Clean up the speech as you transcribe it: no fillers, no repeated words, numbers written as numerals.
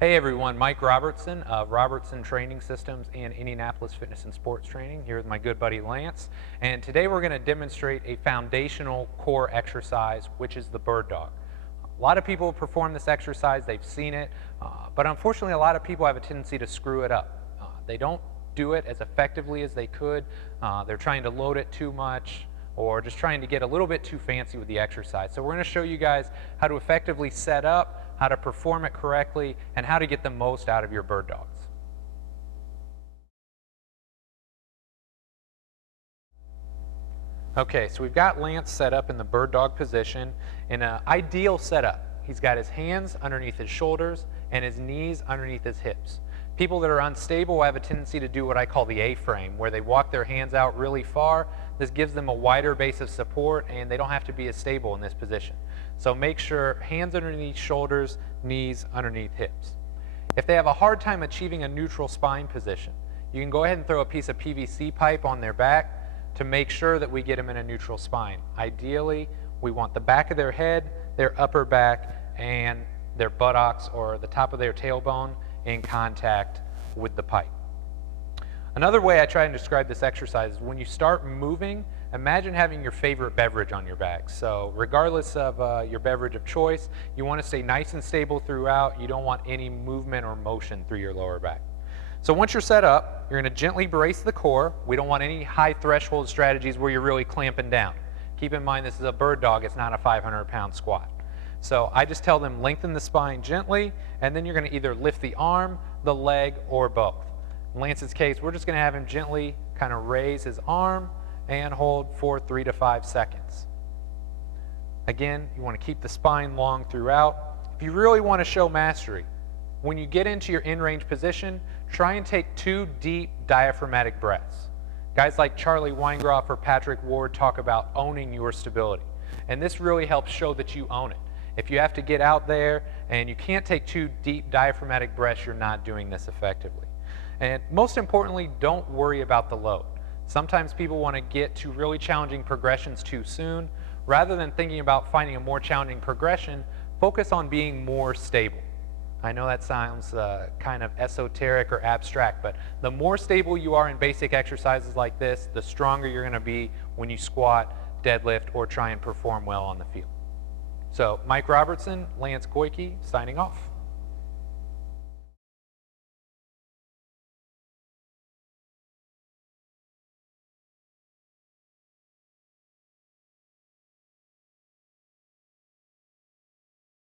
Hey everyone, Mike Robertson of Robertson Training Systems and Indianapolis Fitness and Sports Training, here with my good buddy Lance. And today we're going to demonstrate a foundational core exercise, which is the bird dog. A lot of people perform this exercise, they've seen it, but unfortunately a lot of people have a tendency to screw it up. They don't do it as effectively as they could. They're trying to load it too much, or just trying to get a little bit too fancy with the exercise. So we're going to show you guys how to effectively set up, how to perform it correctly, and how to get the most out of your bird dogs. Okay, so we've got Lance set up in the bird dog position in an ideal setup. He's got his hands underneath his shoulders and his knees underneath his hips. People that are unstable have a tendency to do what I call the A-frame, where they walk their hands out really far. This gives them a wider base of support, and they don't have to be as stable in this position. So make sure hands underneath shoulders, knees underneath hips. If they have a hard time achieving a neutral spine position, you can go ahead and throw a piece of PVC pipe on their back to make sure that we get them in a neutral spine. Ideally, we want the back of their head, their upper back, and their buttocks or the top of their tailbone in contact with the pipe. Another way I try and describe this exercise is when you start moving, imagine having your favorite beverage on your back. So regardless of your beverage of choice, you want to stay nice and stable throughout. You don't want any movement or motion through your lower back. So once you're set up, you're going to gently brace the core. We don't want any high threshold strategies where you're really clamping down. Keep in mind this is a bird dog, it's not a 500-pound squat. So I just tell them lengthen the spine gently, and then you're going to either lift the arm, the leg, or both. In Lance's case, we're just going to have him gently kind of raise his arm and hold for 3 to 5 seconds. Again, you want to keep the spine long throughout. If you really want to show mastery, when you get into your in-range position, try and take 2 deep diaphragmatic breaths. Guys like Charlie Weingroff or Patrick Ward talk about owning your stability, and this really helps show that you own it. If you have to get out there and you can't take 2 deep diaphragmatic breaths, you're not doing this effectively. And most importantly, don't worry about the load. Sometimes people want to get to really challenging progressions too soon. Rather than thinking about finding a more challenging progression, focus on being more stable. I know that sounds kind of esoteric or abstract, but the more stable you are in basic exercises like this, the stronger you're going to be when you squat, deadlift, or try and perform well on the field. So Mike Robertson, Lance Goyke, signing off.